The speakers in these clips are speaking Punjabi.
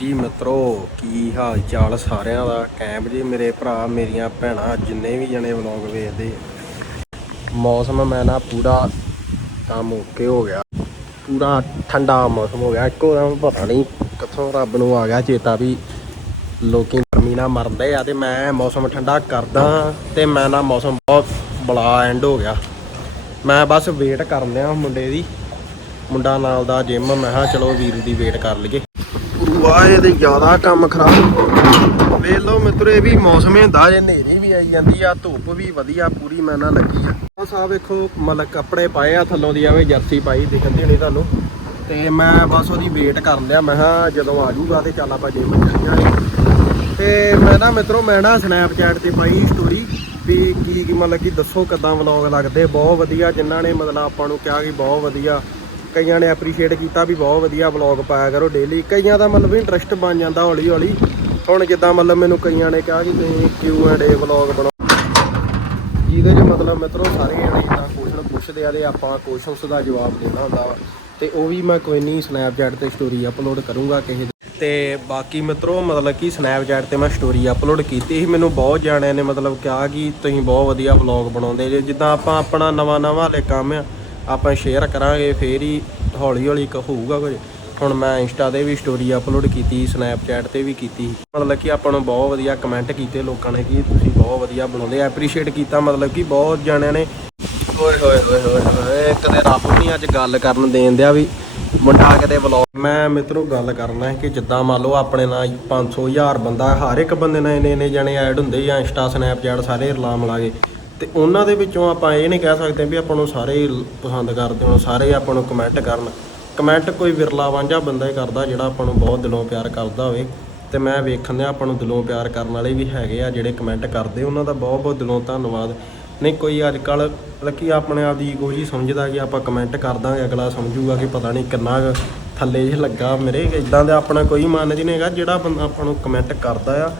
ਜੀ ਮਿੱਤਰੋ, ਕੀ ਹਾਲ ਚਾਲ ਸਾਰਿਆਂ ਦਾ? ਕੈਂਪ ਜੀ, ਮੇਰੇ ਭਰਾ, ਮੇਰੀਆਂ ਭੈਣਾਂ, ਜਿੰਨੇ ਵੀ ਜਣੇ ਵਲੌਗ ਵੇਖਦੇ। ਮੌਸਮ ਮੈਂ ਨਾ ਪੂਰਾ ਕੰਮ ਓਕੇ ਹੋ ਗਿਆ। ਪੂਰਾ ਠੰਡਾ ਮੌਸਮ ਹੋ ਗਿਆ। ਇੱਕੋ ਦਮ ਪਤਾ ਨਹੀਂ ਕਿੱਥੋਂ ਰੱਬ ਨੂੰ ਆ ਗਿਆ ਚੇਤਾ ਵੀ ਲੋਕੀ ਗਰਮੀ ਨਾਲ ਮਰਦੇ ਆ ਤੇ ਮੈਂ ਮੌਸਮ ਠੰਡਾ ਕਰਦਾ ਤੇ ਮੈਂ ਨਾ ਮੌਸਮ ਬਹੁਤ ਬਲਾ ਐਂਡ ਹੋ ਗਿਆ। ਮੈਂ ਬਸ ਵੇਟ ਕਰਨ ਲਿਆ ਮੁੰਡੇ ਦੀ। ਮੁੰਡਾ ਨਾਲ ਦਾ ਜਿਮ ਮੈਂ ਕਿਹਾ ਚਲੋ ਵੀਰੂ ਦੀ ਵੇਟ ਕਰ ਲਈਏ। ਵਾਹ ਇਹਦੇ ਜ਼ਿਆਦਾ ਕੰਮ ਖਰਾਬ। ਵੇਖ ਲਓ ਮਿੱਤਰੋ, ਇਹ ਵੀ ਮੌਸਮ ਹੁੰਦਾ, ਜੇ ਹਨੇਰੀ ਵੀ ਆਈ ਜਾਂਦੀ ਆ, ਧੁੱਪ ਵੀ ਵਧੀਆ, ਪੂਰੀ ਮੈਂ ਲੱਗੀ ਆ। ਆਹ ਸਾਹਿਬ, ਵੇਖੋ, ਮਤਲਬ ਕੱਪੜੇ ਪਾਏ ਆ ਥੱਲੋਂ ਦੀ, ਐਵੇਂ ਜਰਸੀ ਪਾਈ, ਦਿਖਦੀ ਹੋਣੀ ਤੁਹਾਨੂੰ। ਤੇ ਮੈਂ ਬਸ ਉਹਦੀ ਵੇਟ ਕਰ ਲਿਆ, ਮੈਂ ਕਿਹਾ ਜਦੋਂ ਆ ਜੂਗਾ ਤੇ ਚੱਲ ਆਪਾਂ ਜਿਮ ਚੱਲਾਂਗੇ ਤੇ ਮੈਂ ਨਾ ਮਿੱਤਰੋ, ਮੈਂ ਨਾ ਸਨੈਪਚੈਟ ਤੇ ਪਾਈ ਸਟੋਰੀ ਵੀ ਕੀ ਕੀ ਮਤਲਬ ਕਿ ਦੱਸੋ ਕਿਦਾਂ ਵਲੌਗ ਲੱਗਦੇ, ਬਹੁਤ ਵਧੀਆ, ਜਿਨ੍ਹਾਂ ਨੇ ਮਤਲਬ ਆਪਾਂ ਨੂੰ ਕਿਹਾ ਕਿ ਬਹੁਤ ਵਧੀਆ। ਕਈਆਂ ਨੇ ਐਪਰੀਸ਼ੀਏਟ ਕੀਤਾ ਵੀ ਬਹੁਤ ਵਧੀਆ ਵਲੌਗ ਪਾਇਆ ਕਰੋ ਡੇਲੀ ਕਈਆਂ ਦਾ ਮਤਲਬ ਇੰਟਰਸਟ ਬਣ ਜਾਂਦਾ ਹੌਲੀ ਹੌਲੀ ਹੁਣ ਜਿੱਦਾਂ ਮਤਲਬ ਮੈਨੂੰ ਕਈਆਂ ਨੇ ਕਿਹਾ ਕਿ ਤੁਸੀਂ ਕਿਊ ਐਂਡ ਏ ਵਲੌਗ ਬਣਾਓ। ਜਿਹਦੇ 'ਚ ਮਤਲਬ ਮਿੱਤਰੋ ਸਾਰੇ ਜਣੇ ਜਿੱਦਾਂ ਕੁਐਸਚਨ ਪੁੱਛਦੇ ਆ ਤੇ ਆਪਾਂ ਕੁਐਸਚਨਸ ਦਾ ਜਵਾਬ ਦੇਣਾ ਹੁੰਦਾ ਵਾ। ਤੇ ਉਹ ਵੀ ਮੈਂ ਕੋਈ ਨਹੀਂ ਸਨੈਪਚੈਟ ਤੇ ਸਟੋਰੀ ਅਪਲੋਡ ਕਰੂੰਗਾ ਕਿਸੇ ਦਿਨ। ਤੇ ਬਾਕੀ ਮਿੱਤਰੋ ਮਤਲਬ ਕਿ ਸਨੈਪਚੈਟ ਤੇ ਮੈਂ ਸਟੋਰੀ ਅਪਲੋਡ ਕੀਤੀ ਸੀ। ਮੈਨੂੰ ਬਹੁਤ ਜਾਣਿਆਂ ਨੇ ਮਤਲਬ ਕਿਹਾ ਕਿ ਤੁਸੀਂ ਬਹੁਤ ਵਧੀਆ ਵਲੌਗ ਬਣਾਉਂਦੇ ਜੇ। ਜਿੱਦਾਂ ਆਪਾਂ ਆਪਣਾ ਨਵਾਂ ਨਵਾਂ ਹਲੇ ਕੰਮ ਆ ਆਪਾਂ ਸ਼ੇਅਰ ਕਰਾਂਗੇ, ਫੇਰ ਹੀ ਹੌਲੀ ਹੌਲੀ ਕ ਹੋਊਗਾ ਕੁਝ। ਹੁਣ ਮੈਂ ਇੰਸਟਾ ਤੇ ਵੀ ਸਟੋਰੀ ਅਪਲੋਡ ਕੀਤੀ ਸਨੈਪਚੈਟ ਤੇ ਵੀ ਕੀਤੀ। ਮਤਲਬ ਕਿ ਆਪਾਂ ਨੂੰ ਬਹੁਤ ਵਧੀਆ ਕਮੈਂਟ ਕੀਤੇ ਲੋਕਾਂ ਨੇ ਕਿ ਤੁਸੀਂ ਬਹੁਤ ਵਧੀਆ ਬਣਾਉਂਦੇ। ਐਪਰੀਸ਼ੀਏਟ ਕੀਤਾ, ਮਤਲਬ ਕਿ ਬਹੁਤ ਜਣਿਆਂ ਨੇ। ਓਏ, ਹੋਏ ਹੋਏ ਹੋਏ ਹੋਏ ਕਦੇ ਰੱਬ ਵੀ ਨਹੀਂ ਅੱਜ ਗੱਲ ਕਰਨ ਦੇਣ ਦਿਆ ਵੀ। ਮੁੰਡਾ ਕਿਤੇ ਵਲੌਗ ਮੈਂ ਮਿੱਤਰੋ ਗੱਲ ਕਰਨਾ ਹੈ ਕਿ ਜਿੱਦਾਂ ਮੰਨ ਲਓ ਆਪਣੇ ਨਾਲ 500 1000 ਬੰਦਾ, ਹਰ ਇੱਕ ਬੰਦੇ ਨਾਲ ਇੰਨੇ ਇੰਨੇ ਜਣੇ ਐਡ ਹੁੰਦੇ ਜਾਂ ਇੰਸਟਾ ਸਨੈਪਚੈਟ ਸਾਰੇ ਰਲਾ ਮਿਲਾ ਕੇ। ਤੇ ਉਹਨਾਂ ਦੇ ਵਿੱਚੋਂ ਆਪਾਂ ਇਹ ਨਹੀਂ ਕਹਿ ਸਕਦੇ ਵੀ ਆਪਾਂ ਨੂੰ ਸਾਰੇ ਹੀ ਪਸੰਦ ਕਰਦੇ ਹੋ ਸਾਰੇ ਆਪਾਂ ਨੂੰ ਕਮੈਂਟ ਕਰਨ। ਕਮੈਂਟ ਕੋਈ ਵਿਰਲਾ ਵਾਂਝਾ ਬੰਦਾ ਹੀ ਕਰਦਾ ਜਿਹੜਾ ਆਪਾਂ ਨੂੰ ਬਹੁਤ ਦਿਲੋਂ ਪਿਆਰ ਕਰਦਾ ਹੋਵੇ। ਤੇ ਮੈਂ ਵੇਖਣ ਦਿਆ ਆਪਾਂ ਨੂੰ ਦਿਲੋਂ ਪਿਆਰ ਕਰਨ ਵਾਲੇ ਵੀ ਹੈਗੇ ਆ ਜਿਹੜੇ ਕਮੈਂਟ ਕਰਦੇ, ਉਹਨਾਂ ਦਾ ਬਹੁਤ ਬਹੁਤ ਦਿਲੋਂ ਧੰਨਵਾਦ। ਨਹੀਂ, ਕੋਈ ਅੱਜ ਕੱਲ ਲੱਕੀ ਆਪਣੇ ਆਪ ਦੀ ਈਗੋ ਜੀ ਸਮਝਦਾ ਕਿ ਆਪਾਂ ਕਮੈਂਟ ਕਰ ਦਾਂਗੇ, ਅਗਲਾ ਸਮਝੂਗਾ ਕਿ ਪਤਾ ਨਹੀਂ ਕਿੰਨਾ ਕੁ ਥੱਲੇ ਜਿਹਾ ਲੱਗਾ ਮੇਰੇ। ਇਦਾਂ ਦਾ ਆਪਣਾ ਕੋਈ ਮਨ ਜੀ ਹੈਗਾ ਜਿਹੜਾ ਬੰਦਾ ਆਪਾਂ ਨੂੰ ਕਮੈਂਟ ਕਰਦਾ ਆ,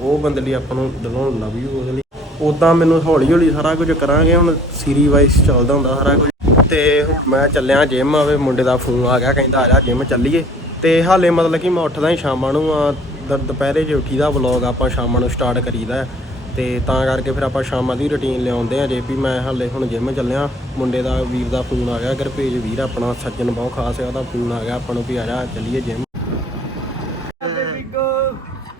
ਉਹ ਬੰਦੇ ਲਈ ਆਪਾਂ ਨੂੰ ਦਿਲੋਂ ਲਵ ਯੂ ਉਹਦੇ ਲਈ ਉਦਾਂ ਮੈਨੂੰ ਹੌਲੀ ਹੌਲੀ ਸਾਰਾ ਕੁਝ ਕਰਾਂਗੇ, ਹੁਣ ਸੀਰੀ ਵਾਈਜ਼ ਚੱਲਦਾ ਹੁੰਦਾ ਸਾਰਾ ਕੁਝ। ਤੇ ਹੁਣ ਮੈਂ ਚੱਲਿਆ ਜਿਮ ਆਵੇ ਮੁੰਡੇ ਦਾ ਫੋਨ ਆ ਗਿਆ, ਕਹਿੰਦਾ ਆ ਜਾ ਜਿਮ ਚੱਲੀਏ। ਤੇ ਹਾਲੇ ਮਤਲਬ ਕਿ ਮੈਂ ਉੱਠਦਾ ਹੀ ਸ਼ਾਮਾਂ ਨੂੰ ਆ ਦ- ਦੁਪਹਿਰੇ ਜੇ ਉੱਠੀਦਾ ਵਲੌਗ ਆਪਾਂ ਸ਼ਾਮਾਂ ਨੂੰ ਸਟਾਰਟ ਕਰੀਦਾ। ਹੈ। ਤੇ ਤਾਂ ਕਰਕੇ ਫਿਰ ਆਪਾਂ ਸ਼ਾਮਾਂ ਦੀ ਰੁਟੀਨ ਲਿਆਉਂਦੇ ਆ, ਜੇ ਵੀ ਮੈਂ ਹਾਲੇ ਹੁਣ ਜਿਮ ਚੱਲਿਆ, ਮੁੰਡੇ ਦਾ ਵੀਰ ਦਾ ਫੋਨ ਆ ਗਿਆ, ਗੁਰਭੇਜ ਵੀਰ ਆਪਣਾ, ਸੱਜਣ ਬਹੁਤ ਖਾਸ ਹੈ ਉਹਦਾ ਫੋਨ ਆ ਗਿਆ, ਆਪਾਂ ਨੂੰ ਵੀ ਆ ਜਾ, ਚੱਲੀਏ ਜਿਮ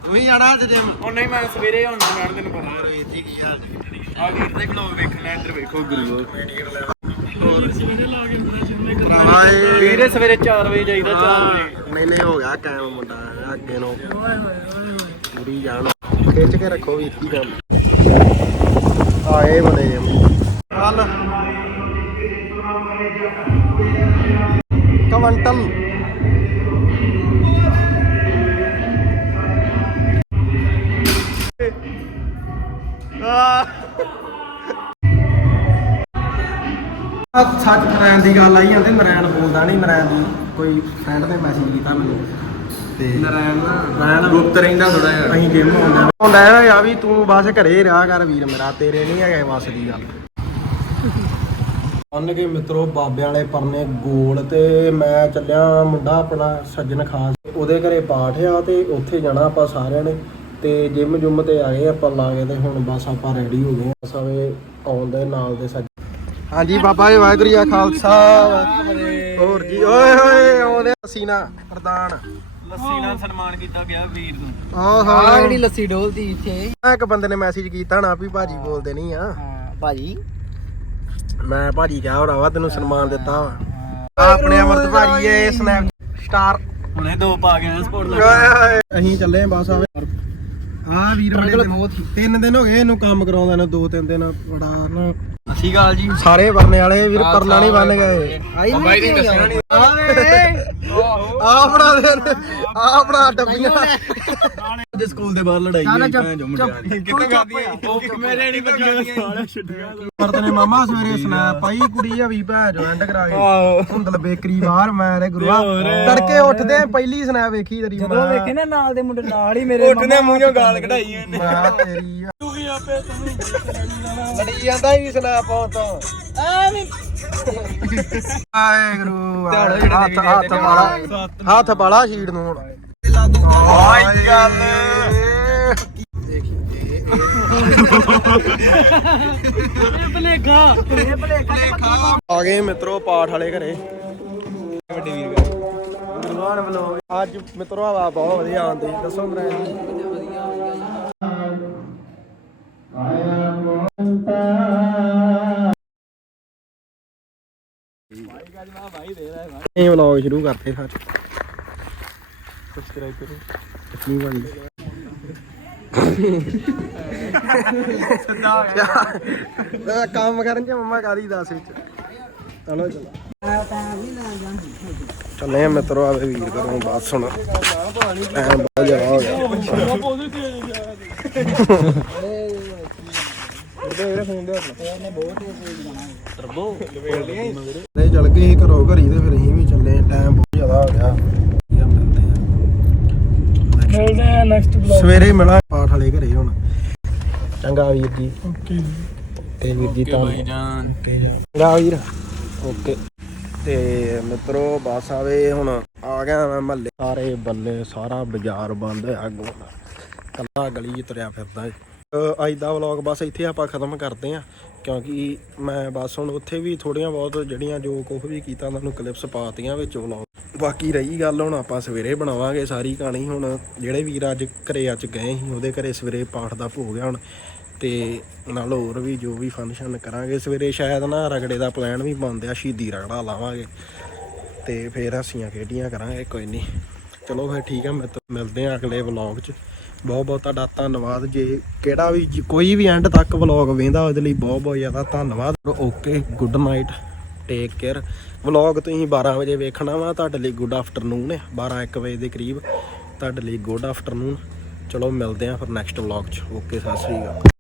ਤੂੰ ਵੀ ਜਾਣਾ ਅੱਜ ਜਿਮ ਉਹ ਨਹੀਂ ਮੈਂ ਸਵੇਰੇ ਹੁਣ ਮੈਂ ਤੈਨੂੰ ਪਤਾ। ਹੋਰ ਵੀਰ ਜੀ ਕੀ ਹਾਲ ਨੇ? ਆ ਵੀਰ ਦੇ ਬਲੌਗ ਵੇਖਣਾ ਇੱਧਰ ਵੇਖੋ ਗੁਰੂ ਭਰਾਵਾ ਇਹ- ਵੀਰੇ ਸਵੇਰੇ 4 ਵਜੇ ਜਾਈਦਾ 4 ਵਜੇ। ਨਹੀਂ ਨਹੀਂ ਹੋ ਗਿਆ ਕਾਇਮ ਮੁੰਡਾ ਅੱਗੇ ਨੂੰ। ਪੂਰੀ ਜਾਣ ਖਿੱਚ ਕੇ ਰੱਖੋ ਵੀਰ ਕੀ ਕੰਮ। ਆਏ ਬੜੇ ਹਲ ਕਵੰਟਲ। ਆ ਸੱਚ ਨਰੈਣ ਦੀ ਗੱਲ ਆਈ ਜਾਂਦੇ ਨਰੈਣ ਬੋਲਦਾ ਨਹੀਂ ਨਰੈਣ ਦੀ ਕੋਈ ਫਰੈਂਡ ਨੇ ਮੈਸੇਜ ਕੀਤਾ ਮੈਨੂੰ। ਤੇ ਨਰਾਇਣ ਨਰੈਣ ਗੁਪਤ ਰਹਿੰਦਾ ਥੋੜਾ ਜਿਹਾ। ਅਸੀਂ ਜਿਮ ਆਉਂਦਾ ਹੁੰਦਾ ਹੈ ਆ ਵੀ ਤੂੰ ਬਸ ਘਰੇ ਰਿਹਾ ਕਰ ਵੀਰ ਮੇਰਾ ਤੇਰੇ ਨਹੀਂ ਹੈਗੇ ਵਸ ਦੀ ਗੱਲ। ਅੰਨ ਕੇ ਮਿੱਤਰੋ ਬਾਬੇ ਵਾਲੇ ਪਰਨੇ ਗੋਲ ਤੇ ਮੈਂ ਚੱਲਿਆ ਮੁੰਡਾ ਆਪਣਾ ਸੱਜਣ ਖਾਸ ਉਹਦੇ ਘਰੇ ਪਾਠ ਆ ਤੇ ਉੱਥੇ ਜਾਣਾ ਆਪਾਂ ਸਾਰਿਆਂ ਨੇ। ਤੇ ਜਿਮ ਜੁਮ ਤੇ ਆ ਗਏ ਆਪਾਂ ਲਾ ਕੇ ਤੇ ਹੁਣ ਬਸ ਆਪਾਂ ਰੈਡੀ ਹੋ ਗਏ ਆ। ਸਵੇ ਆਉਣ ਦੇ ਨਾਲ ਦੇ ਸੱਜ ਹਾਂਜੀ ਬਾਬਾ ਜੀ ਵਾਹਿਗੁਰੂ ਜੀ ਕਾ ਖਾਲਸਾ ਹੋਰ ਜੀ ਓਏ ਹੋਏ ਆਉਂਦੇ ਸੀਨਾ ਪ੍ਰਧਾਨ। ਲੱਸੀ ਨਾਲ ਸਨਮਾਨ ਕੀਤਾ ਗਿਆ ਵੀਰ ਨੂੰ। ਆਹ ਆਹ ਹਾਂ ਜਿਹੜੀ ਲੱਸੀ ਡੋਲਦੀ ਇੱਥੇ। ਇੱਕ ਬੰਦੇ ਨੇ ਮੈਸੇਜ ਕੀਤਾ ਨਾ ਵੀ ਭਾਜੀ ਬੋਲਦੇ ਨਹੀਂ ਆ। ਹਾਂ ਭਾਜੀ। ਮੈਂ ਭਾਜੀ ਕਿਹਾ ਭਰਾਵਾ ਤੈਨੂੰ ਸਨਮਾਨ ਦਿੱਤਾ ਵਾ। ਆਪਣੇ ਅਮਰਤ ਭਾਜੀ ਇਹ ਸਨੈਪ ਸਟਾਰ ਹੁਣੇ ਦੋ ਪਾ ਗਏ ਸਪੋਰਟ ਅਸੀਂ ਚੱਲੇ ਆਂ ਬਸ ਆਵੇ। ਆ ਵੀਰ ਬੜੇ Struggle ਬਹੁਤ। ਤਿੰਨ ਦਿਨ ਹੋ ਗਏ ਇਹਨੂੰ ਕੰਮ ਕਰਾਉਂਦਾ ਨੂੰ ਦੋ ਤਿੰਨ ਦਿਨ ਬੜਾ ਨਾ। ਅਸੀਂ ਗਾਲ ਜੀ। ਸਾਰੇ ਵਰਨੇ ਵਾਲੇ ਵੀਰ ਪਰਨਾ ਨਹੀਂ ਬੰਨ ਗਏ ਆਈ ਬਾਈ ਨੇ ਦੱਸਿਆ ਨਹੀਂ? ਆ ਬਣਾ ਦੇ ਆ ਬਣਾ ਡੱਬੀਆਂ। ਅੱਜ ਸਕੂਲ ਦੇ ਬਾਹਰ ਲੜਾਈ ਹੋਈ ਭੈਣ ਜੋ ਮੁੰਡਿਆਂ ਦੀ ਤੂੰ ਕਿੱਥੇ ਕਰਦੀ ਉਹ ਮੇਰੇ ਨਹੀਂ ਬੱਜੀਆਂ ਸਾਲਾ ਛੁੱਟੀਆਂ ਮਰਦ ਨੇ ਮਾਮਾ ਸਵੇਰੇ ਸਨੈਪ ਪਾਈ ਕੁੜੀ ਆ ਵੀ ਭੈਣ ਜੋ ਐਂਡ ਕਰਾ ਕੇ। ਆਹੋ। ਹੁੰਦਲ ਬੇਕਰੀ ਬਾਹਰ ਮੈਂ ਤੇ ਗੁਰੂਆ। ਤੜਕੇ ਉੱਠਦੇ ਪਹਿਲੀ ਸਨੈਪ ਵੇਖੀ ਤੇਰੀ ਜਦੋਂ ਵੇਖੇ ਨਾ ਨਾਲ ਦੇ ਮੁੰਡੇ ਨਾਲ ਹੀ ਮੇਰੇ ਉੱਠਨੇ ਮੂੰਹੋਂ ਗਾਲ ਕਢਾਈ ਇਹਨੇ। ਮੈਂ ਤੇਰੀ ਆ। ਲੜੀ ਜਾਂਦਾ ਹੀ ਸਨੈਪ ਆਉਂ ਤੋਂ। ਐਵੇਂ ਆਏ ਗੁਰੂ ਹੱਥ ਹੱਥ ਵਾਲਾ ਹੱਥ ਵਾਲਾ ਸ਼ੀਟ ਨੂੰ ਹੁਣ ਹਾਈ ਗੱਲ ਇਹ ਭਲੇਖਾ। ਇਹ ਭਲੇਖਾ ਆ ਗਏ ਮਿੱਤਰੋ ਪਾਠ ਵਾਲੇ ਘਰੇ। ਵੱਡੇ ਵੀਰ ਗਾ ਗੁਰਬਾਨ ਵਲੋਗ ਅੱਜ ਮਿੱਤਰੋ ਹਵਾ ਬਹੁਤ ਵਧੀਆ ਆਉਂਦੀ। ਦੱਸੋ ਮਰਾ ਇਹ ਵਲੌਗ ਸ਼ੁਰੂ ਕਰਦੇ ਫਿਰ ਸਬਸਕ੍ਰਾਈਬ ਕਰੋ ਕਿੰਨੀ ਵਾਰੀ ਸਿੱਧਾ ਤਾਂ ਕੰਮ ਕਰਨ ਚ ਮੰਮਾ ਕਾਲੀ ਦੱਸ ਵਿੱਚ? ਚਲੋ ਚਲੋ ਚੱਲੇ ਆ ਮਿੱਤਰੋ ਆਵੇ ਵੀਰ ਕਰੋ ਬਾਤ ਸੁਣ ਟਾਈਮ ਬਹੁਤ ਜ਼ਿਆਦਾ ਹੋ ਗਿਆ। ਨਹੀਂ, ਚੱਲ ਗਏ ਘਰੋਂ ਘਰੀ ਤੇ ਫਿਰ ਅਸੀਂ ਵੀ ਚੱਲੇ ਟਾਈਮ ਬਹੁਤ ਜ਼ਿਆਦਾ ਹੋ ਗਿਆ। ਮਿਲਦੇ ਆ ਨੈਕਸਟ ਸਵੇਰੇ ਮਿਲਾਂ ਪਾਠ ਵਾਲੇ ਘਰੇ ਹੁਣ। ਚੰਗਾ ਵੀਰ ਜੀ। ਓਕੇ ਤੇ ਵੀਰ ਜੀ ਤਾਂ ਜਾਨ। ਚੰਗਾ ਵੀਰ। ਓਕੇ। ਤੇ ਮਿੱਤਰੋ ਬਸ ਆਵੇ ਹੁਣ ਆ ਗਿਆ ਮੈਂ ਮਹੱਲੇ। ਸਾਰੇ ਬੱਲੇ ਸਾਰਾ ਬਾਜ਼ਾਰ ਬੰਦ ਹੋਇਆ ਅੱਗੋਂ ਕੱਲਾ ਗਲੀ 'ਚ ਤੁਰਿਆ ਫਿਰਦਾ। ਅਹ ਅੱਜ ਦਾ ਵਲੌਗ ਬਸ ਇੱਥੇ ਆਪਾਂ ਖਤਮ ਕਰਦੇ ਆਂ। ਕਿਉਂਕਿ ਮੈਂ ਬਸ ਹੁਣ ਉੱਥੇ ਵੀ ਥੋੜੀਆਂ ਬਹੁਤ ਜਿਹੜੀਆਂ ਜੋ ਕੁਝ ਵੀ ਕੀਤਾ ਤੁਹਾਨੂੰ ਕਲਿੱਪਸ ਪਾਤੀਆਂ ਵਿੱਚ ਵਲੌਗ ਬਾਕੀ ਰਹੀ ਗੱਲ, ਹੁਣ ਆਪਾਂ ਸਵੇਰੇ ਬਣਾਵਾਂਗੇ ਸਾਰੀ ਕਹਾਣੀ। ਹੁਣ ਜਿਹੜੇ ਵੀਰ ਅੱਜ ਘਰੇ ਅੱਜ ਗਏ ਸੀ, ਉਹਦੇ ਘਰੇ ਸਵੇਰੇ ਪਾਠ ਦਾ ਭੋਗ ਆ ਹੁਣ। ਤੇ ਨਾਲ ਹੋਰ ਵੀ ਜੋ ਵੀ ਫੰਕਸ਼ਨ ਕਰਾਂਗੇ, ਸਵੇਰੇ ਸ਼ਾਇਦ ਨਾ ਰਗੜੇ ਦਾ ਪਲਾਨ ਵੀ ਬਣਦੇ ਆ, ਸ਼ਹੀਦੀ ਰਗੜਾ ਲਾਵਾਂਗੇ। ਤੇ ਫੇਰ ਹੱਸੀਆਂ ਖੇਡੀਆਂ ਕਰਾਂਗੇ, ਕੋਈ ਨਹੀਂ ਚਲੋ ਫਿਰ ਠੀਕ ਆ ਮਿੱਤ- ਮਿਲਦੇ ਆ ਅਗਲੇ ਵਲੌਗ 'ਚ। ਬਹੁਤ ਬਹੁਤ ਤੁਹਾਡਾ ਧੰਨਵਾਦ। ਜੇ ਕਿਹੜਾ ਵੀ ਕੋਈ ਵੀ ਐਂਡ ਤੱਕ ਵਲੌਗ ਵੇਂਦਾ ਉਹਦੇ ਲਈ ਬਹੁਤ ਬਹੁਤ ਜ਼ਿਆਦਾ ਧੰਨਵਾਦ। Okay good night take care vlog ਤੁਸੀਂ 12 ਵਜੇ ਵੇਖਣਾ ਵਾ, ਤੁਹਾਡੇ ਲਈ ਗੁੱਡ ਆਫਟਰਨੂਨ ਹੈ। 12 1 ਵਜੇ ਦੇ ਕਰੀਬ ਤੁਹਾਡੇ ਲਈ ਗੁੱਡ ਆਫਟਰਨੂਨ ਚਲੋ ਮਿਲਦੇ ਆ ਫਿਰ ਨੈਕਸਟ ਵਲੌਗ 'ਚ। ਓਕੇ ਸਤਿ ਸ੍ਰੀ ਅਕਾਲ।